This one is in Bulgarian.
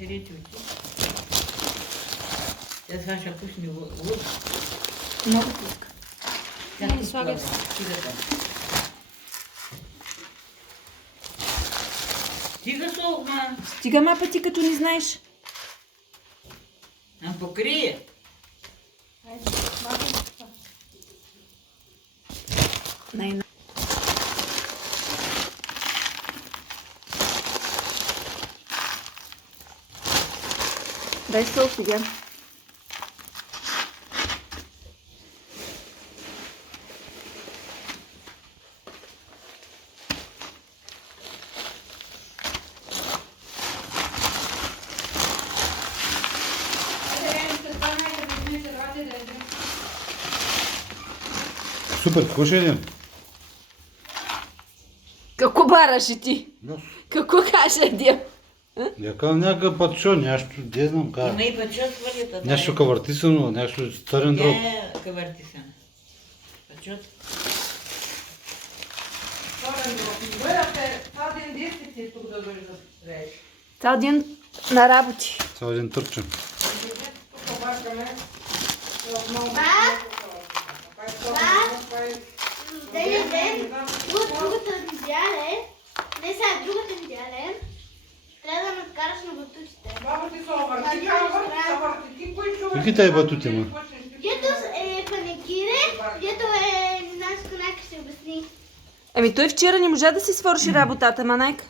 си речи очи. Тя сега ще пусне лук. Много пуска. Тя Не, ти слагай слага. Стига. Стига сол, ма. Стига мапа ти, като не знаеш. А покрие. Най- Дай сол сега. Супер, какво ще ядем? Какво бараш ти? Какво каже Дия? Някакъв някакъв патшон, нещо, не знам как. Има и пачот хвалята. Нещо кавартисано, нещо старен дроб. Не, кавартисан. Пачот. Цял ден на работи. Цял ден търчам. Другата неделя, не сега, другата неделя, трябва да ме вкараш на батутите. Какви тая батути, ма? Дето е панегире, дето е Наско Найка ще обясни. Ами той вчера не можа да си свърши работата, манайка.